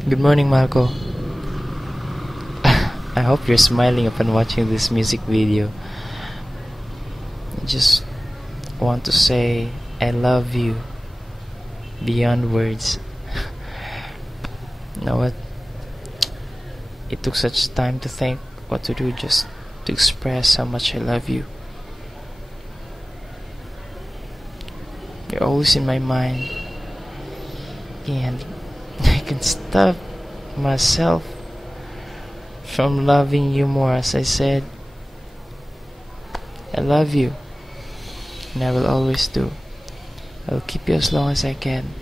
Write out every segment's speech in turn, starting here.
Good morning, Marco. I hope you're smiling upon watching this music video. I just want to say I love you beyond words. You know what? It took such time to think what to do just to express how much I love you. You're always in my mind, and I can't stop myself from loving you more. As I said, I love you, and I will always do. I will keep you as long as I can,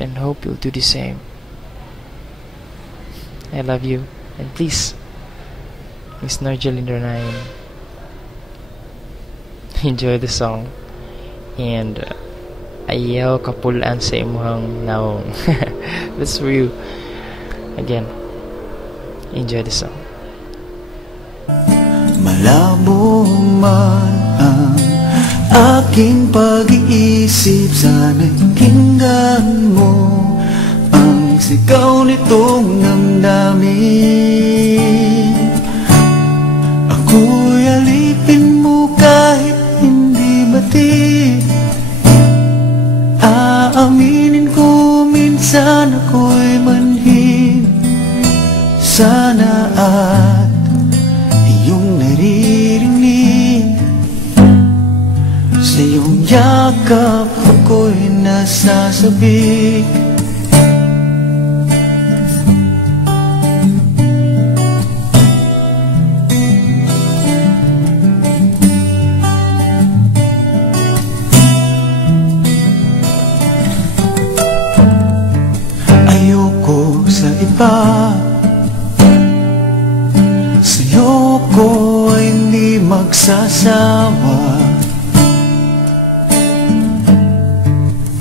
and hope you'll do the same. I love you, and please, Miss Norjaline Ranayan, enjoy the song, and ayaw kapulaan sa imuhang naong. That's for you. Again, enjoy the song. Malabo man ang aking pag-iisip, sana'y kinggan mo ang sigaw nitong damdamin. Ako'y alipin mo kahit hindi batid. Aaminin ko minsan ako'y manhid. Sana at iyong naririnig, sa iyong yakap ako'y nasasabik. Ayoko sa iba, sa'yo ko ay hindi magsasawa.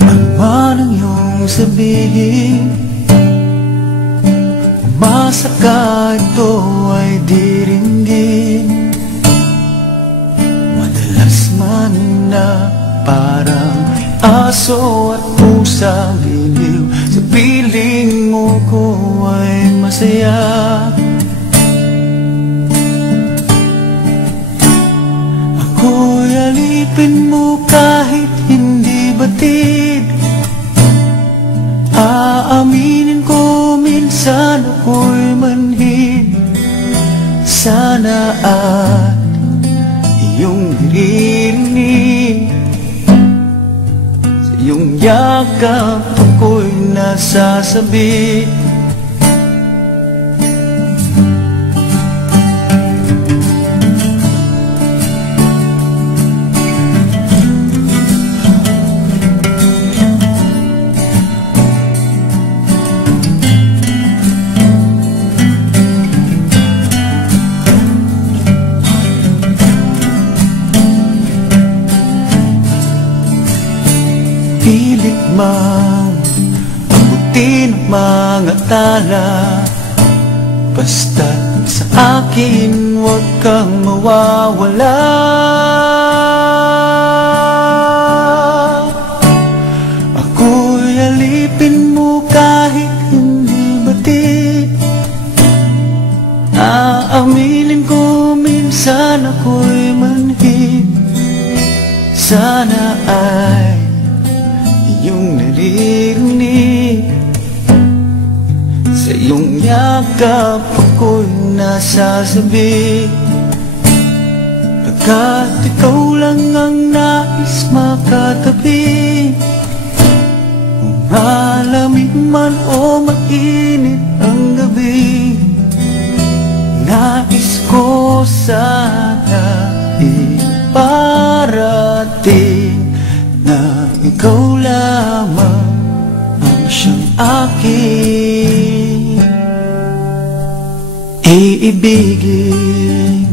Ano man ang iyong sabihin, umasa ka ito ay diringgin. Madalas man na parang aso at pusang giliw, sa piling mo ko ay masaya. Ako'y alipin mo kahit hindi batid. Aaminin ko minsan ako'y manhid. Sana at iyong naririnig, sa iyong yakap ako'y nasasabi. Pilit mang abutin ang mga tala, basta't sa akin huwag kang mawawala. Ako'y alipin mo kahit hindi batid. Aaminin ko minsan ako'y manhid. Sana ay iyong naririnig, sa iyong yakap ako'y nasasabik. Pagkat ikaw lang ang nais makatabi, kung malamig man o mainit ang gabi, nais ko sana iparating na ikaw lamang ang siyang aking iibigin.